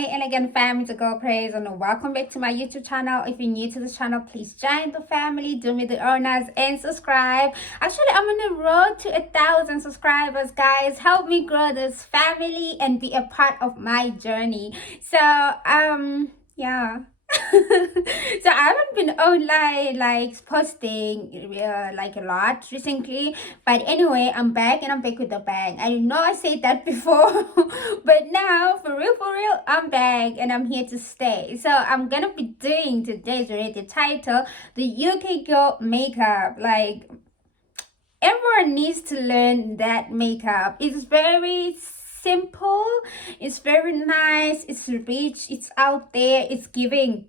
Hey, elegant fam, it's a girl praise and welcome back to my YouTube channel. If you're new to this channel, please join the family, do me the honors and subscribe. Actually, I'm on the road to 1,000 subscribers, guys. Help me grow this family and be a part of my journey. So yeah. So I haven't been online like posting like a lot recently, but anyway, I'm back and I'm back with a bang. I know I said that before, but now for real, I'm back and I'm here to stay. So I'm gonna be doing today's related title, the UK girl makeup. Like, everyone needs to learn that makeup. It's very simple, it's very nice, it's rich, it's out there, it's giving,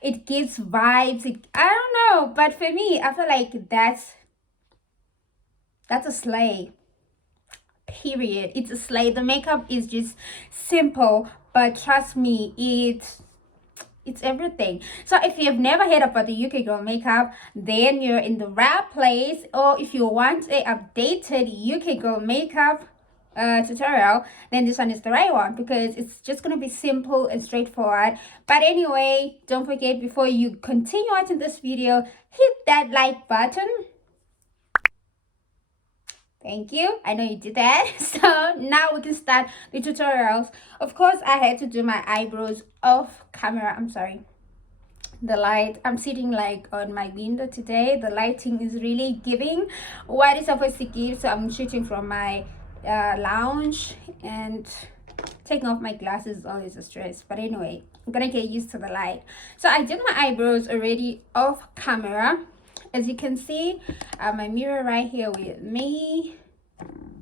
it gives vibes. I don't know, but for me, I feel like that's a slay, period. It's a slay. The makeup is just simple, but trust me, it's everything. So if you've never heard about the UK girl makeup, then you're in the right place. Or if you want a updated UK girl makeup tutorial, then this one is the right one, because it's just gonna be simple and straightforward. But anyway, don't forget, before you continue watching this video, hit that like button. Thank you, I know you did that. So now we can start the tutorials. Of course, I had to do my eyebrows off camera. I'm sorry, the light, I'm sitting like on my window today. The lighting is really giving what it's supposed to give, so I'm shooting from my lounge, and taking off my glasses is always a stress. But anyway, I'm gonna get used to the light. So I did my eyebrows already off camera. As you can see, my mirror right here with me.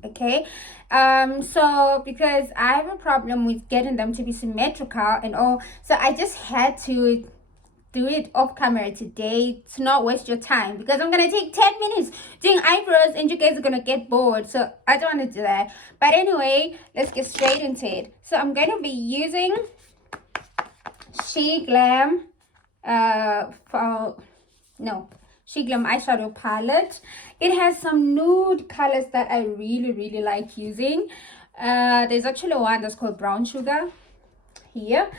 Okay, so because I have a problem with getting them to be symmetrical and all, so I just had to do it off camera today to not waste your time, because I'm gonna take 10 minutes doing eyebrows and you guys are gonna get bored. So I don't want to do that. But anyway, let's get straight into it. So I'm gonna be using She Glam She Glam eyeshadow palette. It has some nude colors that I really like using. There's actually one that's called Brown Sugar here.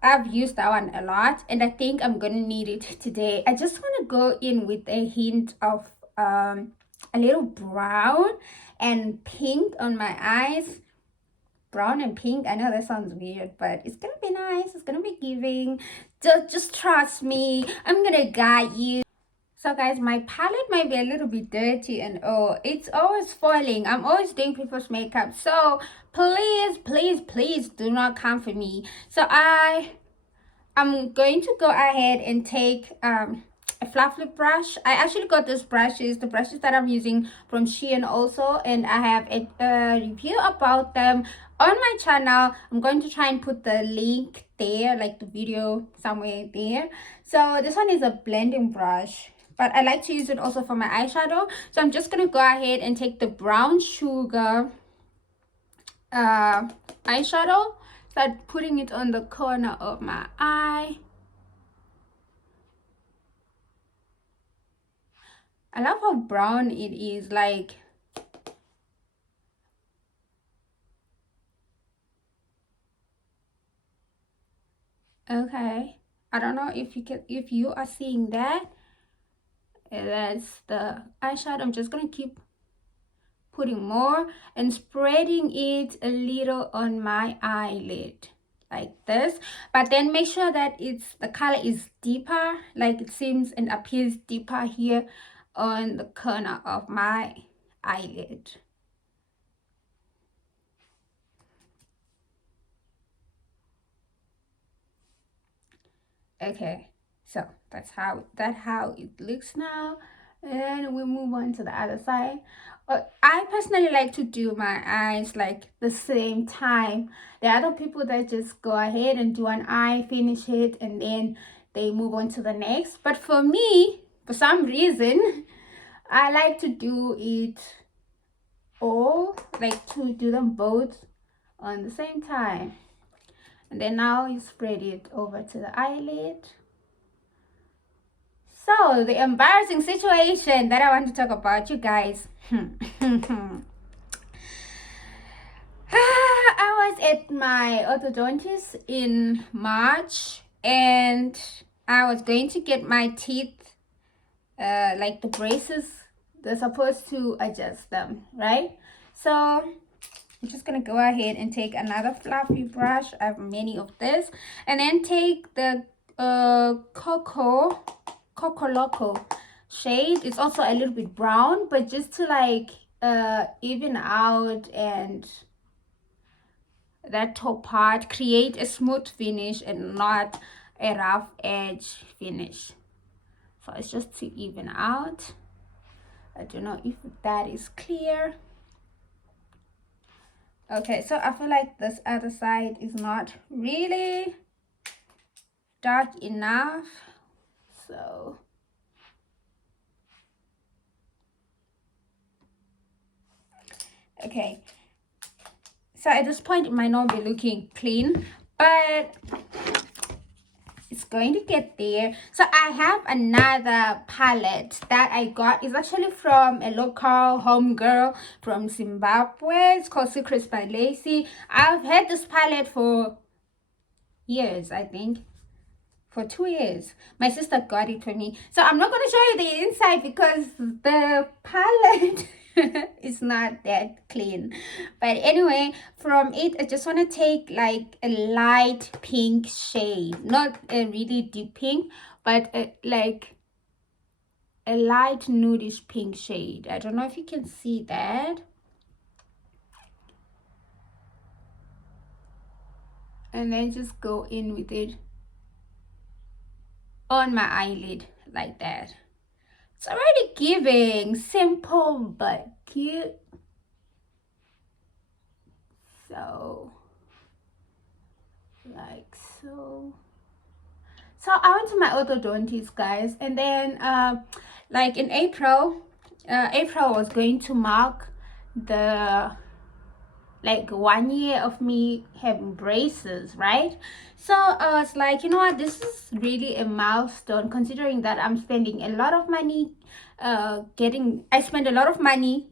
I've used that one a lot, and I think I'm gonna need it today. I just want to go in with a hint of a little brown and pink on my eyes. Brown and pink, I know that sounds weird, but it's gonna be nice, it's gonna be giving. Just trust me, I'm gonna guide you. So guys, my palette might be a little bit dirty and it's always spoiling. I'm always doing people's makeup, so please do not come for me. So I'm going to go ahead and take a fluffy brush. I actually got these brushes, the brushes that I'm using from Shein also, and I have a review about them on my channel. I'm going to try and put the link there, like the video somewhere there. So this one is a blending brush, but I like to use it also for my eyeshadow. So I'm just gonna go ahead and take the Brown Sugar eyeshadow, start putting it on the corner of my eye. I love how brown it is, like okay, I don't know if you are seeing that. That's the eyeshadow. I'm just gonna keep putting more and spreading it a little on my eyelid like this, but then make sure that the color is deeper, like it seems and appears deeper here on the corner of my eyelid. Okay, so that's how it looks now, and we move on to the other side. I personally like to do my eyes like the same time. There are other people that just go ahead and do an eye, finish it, and then they move on to the next. But for me, for some reason, I like to do it all, like to do them both on the same time. And then now you spread it over to the eyelid. So the embarrassing situation that I want to talk about, you guys. I was at my orthodontist in March, and I was going to get my teeth, like the braces. They're supposed to adjust them, right? So I'm just gonna go ahead and take another fluffy brush. I have many of this, and then take the Coco Loco shade. It's also a little bit brown, but just to like even out and that top part, create a smooth finish and not a rough edge finish. So it's just to even out. I don't know if that is clear. Okay, so I feel like this other side is not really dark enough, so okay, so at this point it might not be looking clean, but it's going to get there. So I have another palette that I got. It's actually from a local home girl from Zimbabwe. It's called Secrets by Lacey. I've had this palette for years, I think. For 2 years. My sister got it for me. So I'm not going to show you the inside because the palette is not that clean. But anyway, from it, I just want to take like a light pink shade. Not a really deep pink, but like a light nudish pink shade. I don't know if you can see that. And then just go in with it on my eyelid like that. It's already giving simple but cute. So like so. So I went to my orthodontist, guys, and then like in April was going to mark the like 1 year of me having braces, right? So I was like, you know what, this is really a milestone, considering that I'm spending a lot of money I spend a lot of money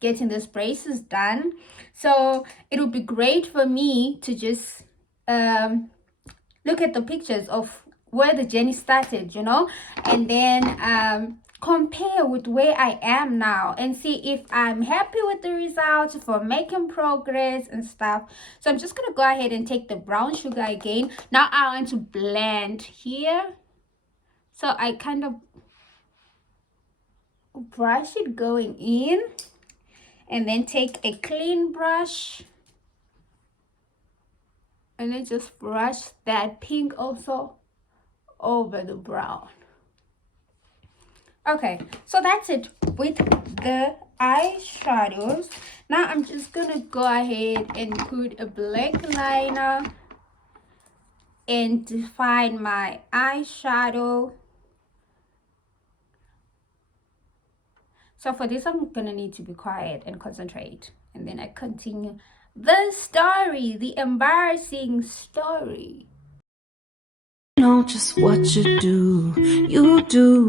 getting these braces done. So it would be great for me to just look at the pictures of where the journey started, you know, and then compare with where I am now and see if I'm happy with the results, if I'm making progress and stuff. So I'm just gonna go ahead and take the brown sugar again. Now I want to blend here, so I kind of brush it going in, and then take a clean brush and then just brush that pink also over the brown. Okay, so that's it with the eyeshadows. Now I'm just gonna go ahead and put a black liner and define my eyeshadow. So for this, I'm gonna need to be quiet and concentrate, and then I continue the story, the embarrassing story. Know just what you do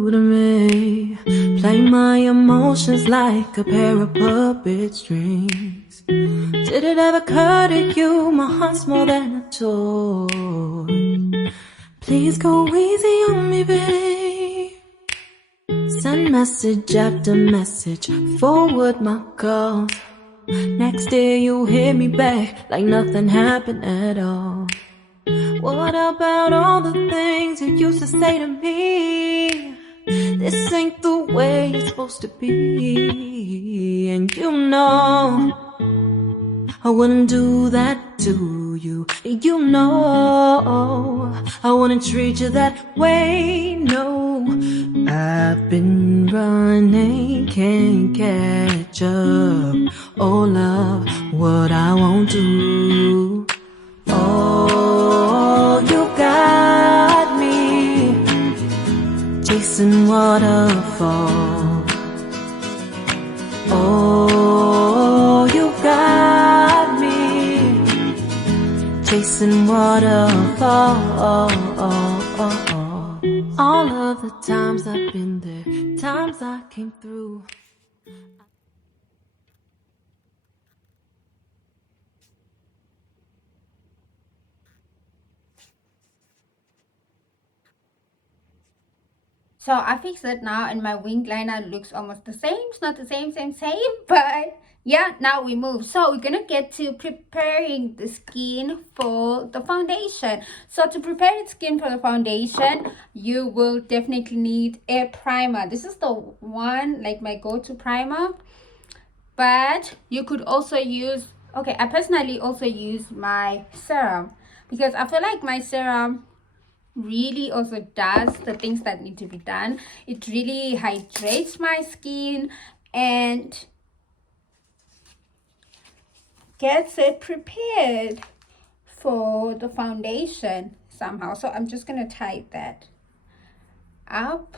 to me. Play my emotions like a pair of puppet strings. Did it ever occur to you my heart's more than a toy? Please go easy on me, babe. Send message after message, forward my calls. Next day you hit me back like nothing happened at all. What about all the things you used to say to me? This ain't the way it's supposed to be. And you know I wouldn't do that to you. You know I wouldn't treat you that way, no. I've been running, can't catch up. Oh love, what I won't do. Oh, you got me chasing waterfalls. Oh, you got me chasing waterfalls. All of the times I've been there, times I came through. So I fixed it now, and my wing liner looks almost the same. It's not the same, but yeah, now we move. So we're gonna get to preparing the skin for the foundation. So to prepare the skin for the foundation, you will definitely need a primer. This is the one, like my go-to primer, but you could also use, okay, I personally also use my serum, because I feel like my serum really also does the things that need to be done. It really hydrates my skin and gets it prepared for the foundation somehow. So I'm just gonna tie that up,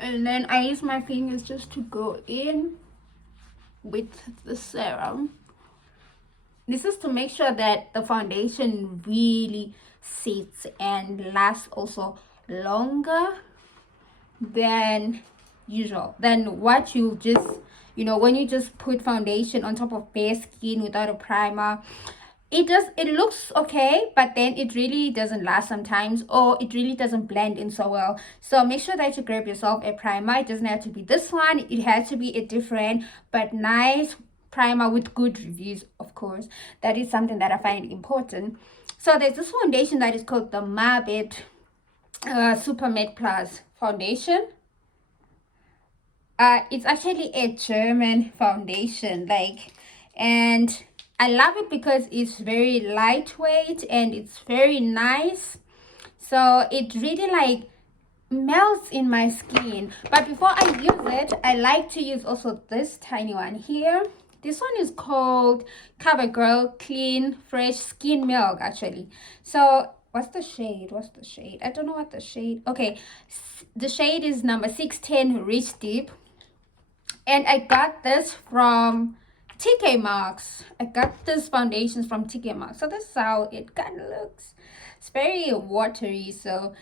and then I use my fingers just to go in with the serum. This is to make sure that the foundation really sits and lasts also longer than usual, than what you just, you know, when you just put foundation on top of bare skin without a primer. It looks okay, but then it really doesn't last sometimes, or it really doesn't blend in so well. So make sure that you grab yourself a primer. It doesn't have to be this one, it has to be a different but nice primer with good reviews, of course. That is something that I find important. So there's this foundation that is called the Marbet Super Matte Plus foundation. It's actually a German foundation, like, and I love it because it's very lightweight and it's very nice. So it really like melts in my skin. But before I use it, I like to use also this tiny one here. This one is called CoverGirl Clean Fresh Skin Milk, actually. So what's the shade? I don't know what the shade. Okay, the shade is number 610 Rich Deep, and I got this from TK Maxx. I got this foundations from TK Maxx. So this is how it kind of looks. It's very watery, so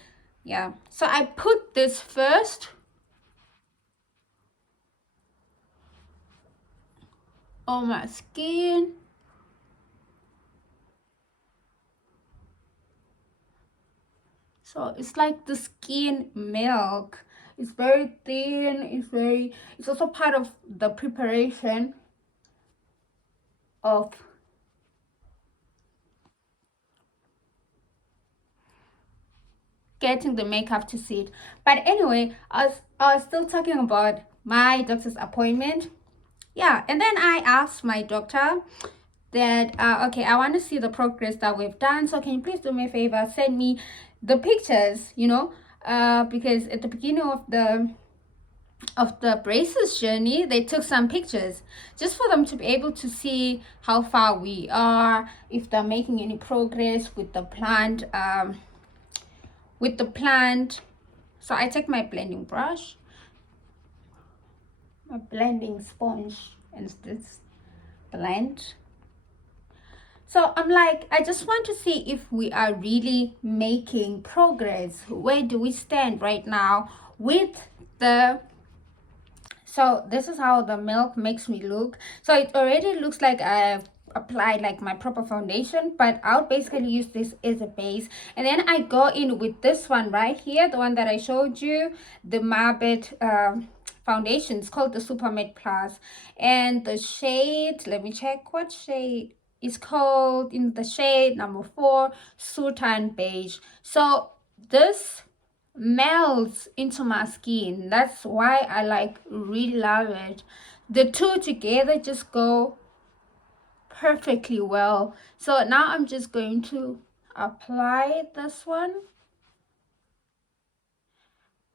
yeah. So I put this first on my skin. So it's like the skin milk. It's very thin. It's also part of the preparation of getting the makeup to sit. But anyway, I was still talking about my doctor's appointment. Yeah, and then I asked my doctor that okay, I want to see the progress that we've done, so can you please do me a favor, send me the pictures, you know, because at the beginning of the braces journey, they took some pictures just for them to be able to see how far we are, if they're making any progress with the plant, So I take my blending brush, my blending sponge, and this blend. So I'm like, I just want to see if we are really making progress. Where do we stand right now with the, so this is how the milk makes me look. So it already looks like I've applied like my proper foundation, but I'll basically use this as a base, and then I go in with this one right here, the one that I showed you, the Marbet foundation. It's called the Super Matte Plus, and the shade, let me check what shade. It's called, in the shade number 4, Sultan Beige. So this melts into my skin. That's why I like really love it. The two together just go perfectly well. So now I'm just going to apply this one.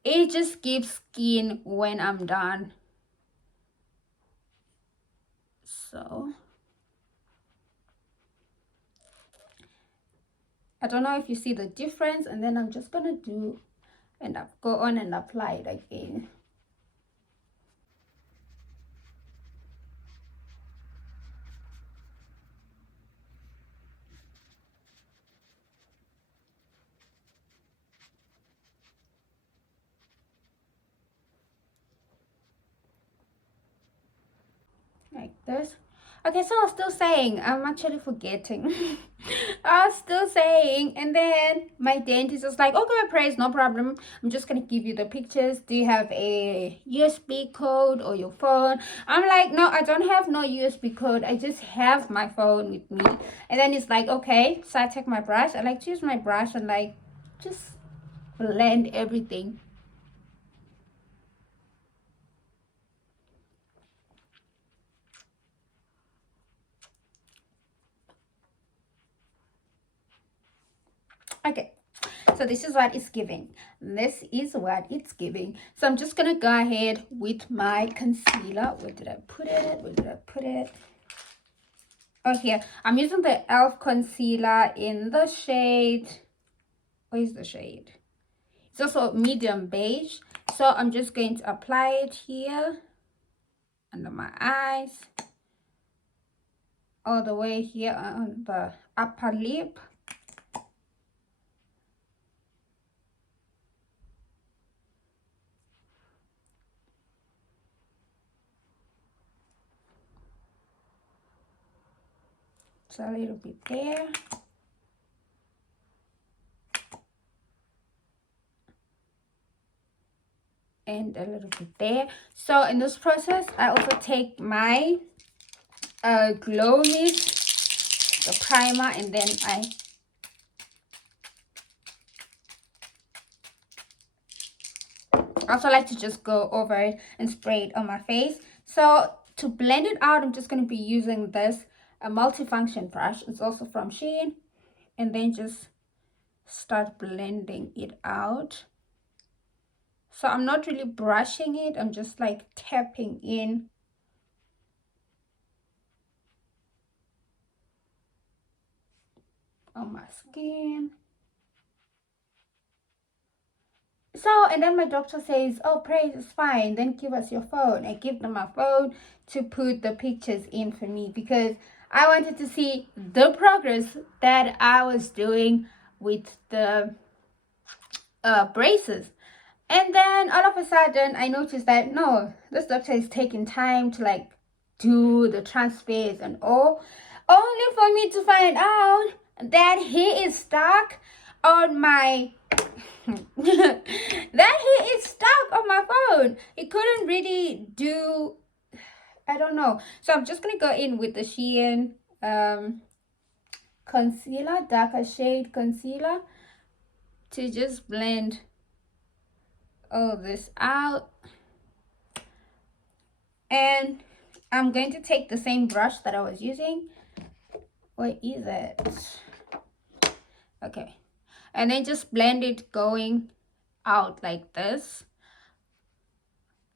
It just gives skin when I'm done. So I don't know if you see the difference, and then I'm just gonna do and go on and apply it again. Like this. Okay, so I was still saying, I'm actually forgetting. I was still saying, and then my dentist was like, okay, Praise, no problem. I'm just gonna give you the pictures. Do you have a USB code or your phone? I'm like, no, I don't have no USB code. I just have my phone with me. And then it's like, okay. So I take my brush. I like to use my brush and like just blend everything. Okay, so this is what it's giving. This is what it's giving. So I'm just gonna go ahead with my concealer. Where did I put it? Where did I put it? Oh, here. I'm using the elf concealer in the shade, where is the shade? It's also medium beige. So I'm just going to apply it here under my eyes, all the way here on the upper lip. So a little bit there. And a little bit there. So in this process, I also take my Glow Mist, the primer, and then I also like to just go over it and spray it on my face. So to blend it out, I'm just going to be using this a multifunction brush. It's also from Shein, and then just start blending it out. So I'm not really brushing it, I'm just like tapping in. On my skin. So, and then my doctor says, oh, Praise, is fine, then give us your phone. I give them my phone to put the pictures in for me because I wanted to see the progress that I was doing with the braces. And then all of a sudden I noticed that no, this doctor is taking time to like do the transfers and all, only for me to find out that he is stuck on my that he is stuck on my phone. He couldn't really do, I don't know. So I'm just gonna go in with the Shein concealer, darker shade concealer, to just blend all this out. And I'm going to take the same brush that I was using. Where is it? Okay. And then just blend it going out like this.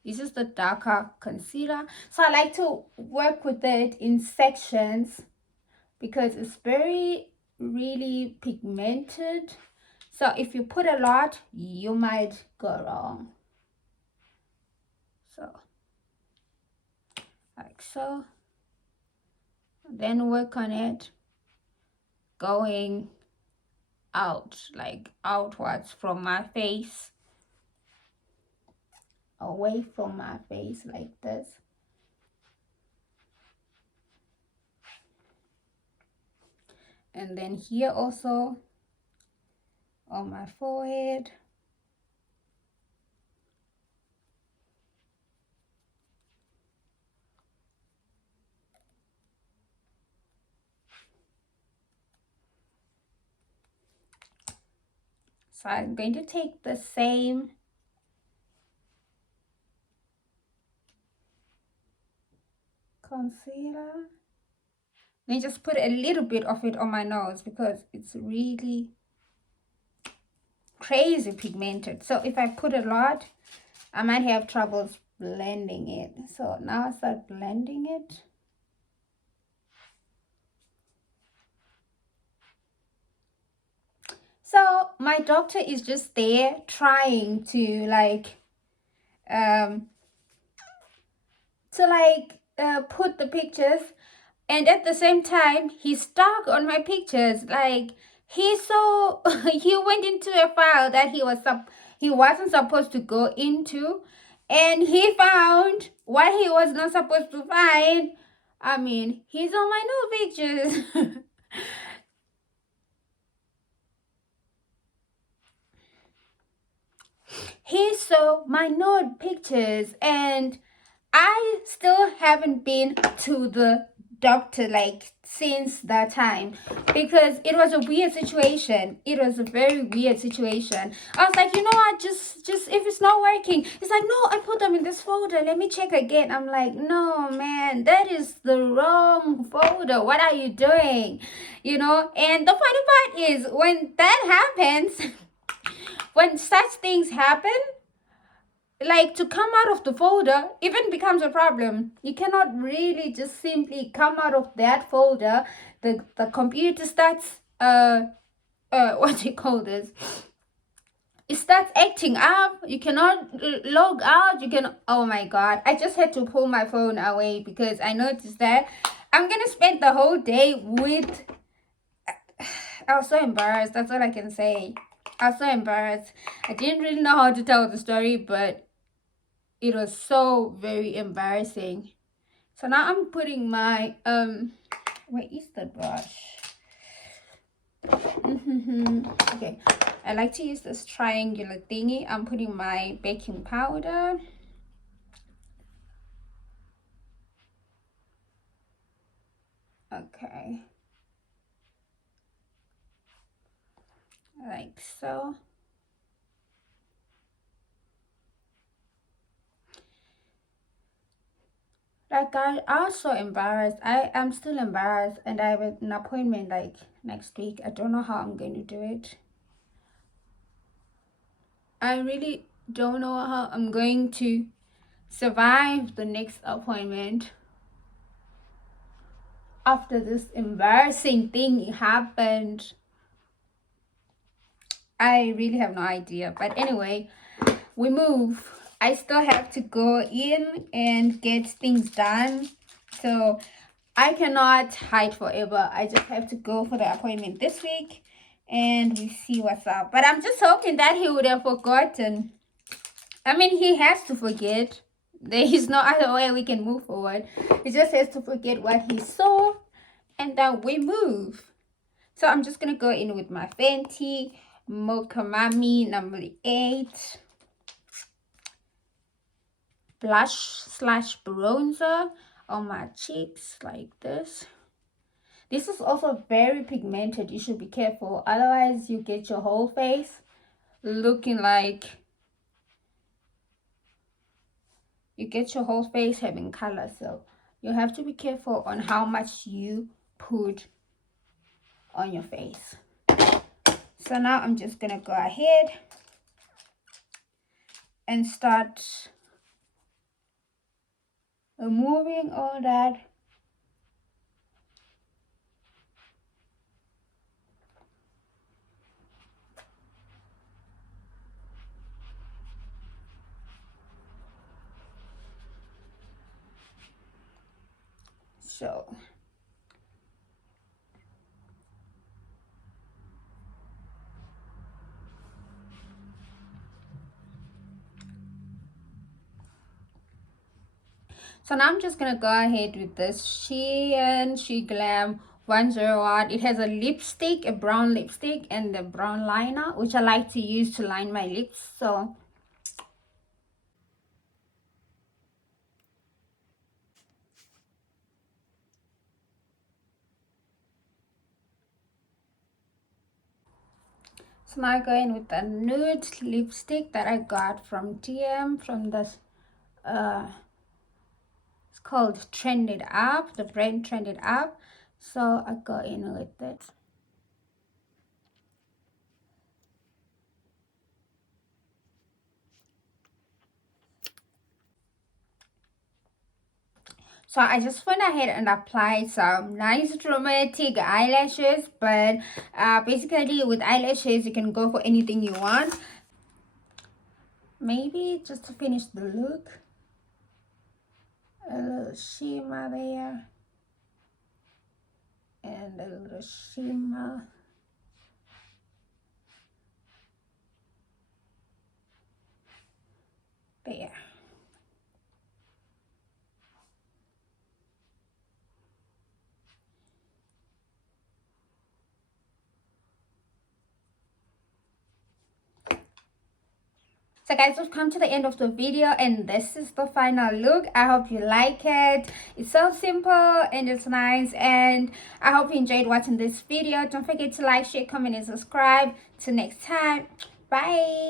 This is the darker concealer. So I like to work with it in sections because it's very really pigmented. So if you put a lot, you might go wrong. So like so. Then work on it going out, like outwards from my face, away from my face like this. And then here also on my forehead. So I'm going to take the same concealer, then just put a little bit of it on my nose because it's really crazy pigmented. So if I put a lot, I might have troubles blending it. So now I start blending it. So my doctor is just there trying to like put the pictures, and at the same time he's stuck on my pictures. Like he went into a file that he wasn't supposed to go into, and he found what he was not supposed to find. I mean, he's on my new pictures. He saw my nude pictures, and I still haven't been to the doctor like since that time, because it was a weird situation. It was a very weird situation. I was like, you know what, just if it's not working. It's like, no, I put them in this folder, let me check again. I'm like, no man, that is the wrong folder. What are you doing? And the funny part is, when that happens, when such things happen, like, to come out of the folder even becomes a problem. You cannot really just simply come out of that folder. The computer starts what do you call this, it starts acting up. You cannot log out. You can, oh my god, I just had to pull my phone away because I noticed that I'm gonna spend the whole day with I was so embarrassed. That's all I can say. I was so embarrassed. I didn't really know how to tell the story, but it was so very embarrassing. So now I'm putting my where is the brush? Okay, I like to use this triangular thingy. I'm putting my baking powder. Okay, like so. Like, I was so embarrassed. I am still embarrassed, and I have an appointment like next week. I don't know how I'm going to do it. I really don't know how I'm going to survive the next appointment after this embarrassing thing happened. I really have no idea. But anyway, we move. I still have to go in and get things done. So I cannot hide forever. I just have to go for the appointment this week and we see what's up. But I'm just hoping that he would have forgotten. I mean, he has to forget. There is no other way we can move forward. He just has to forget what he saw, and then we move. So I'm just gonna go in with my Fenty Mocha Mami number 8 blush slash bronzer on my cheeks like this. This is also very pigmented. You should be careful, otherwise you get your whole face looking like having color. So you have to be careful on how much you put on your face. So now I'm just gonna go ahead and start removing all that. So now I'm just gonna go ahead with this She Glam 101. It has a lipstick, a brown lipstick, and a brown liner, which I like to use to line my lips. So now I go in with the nude lipstick that I got from TM, from this it's called Trended Up, the brand Trended Up. So I go in with it. So I just went ahead and applied some nice dramatic eyelashes, but basically with eyelashes you can go for anything you want. Maybe just to finish the look, a little shimmer there and a little shimmer there. So guys, we've come to the end of the video and this is the final look. I hope you like it. It's so simple and it's nice, and I hope you enjoyed watching this video. Don't forget to like, share, comment and subscribe. Till next time, bye.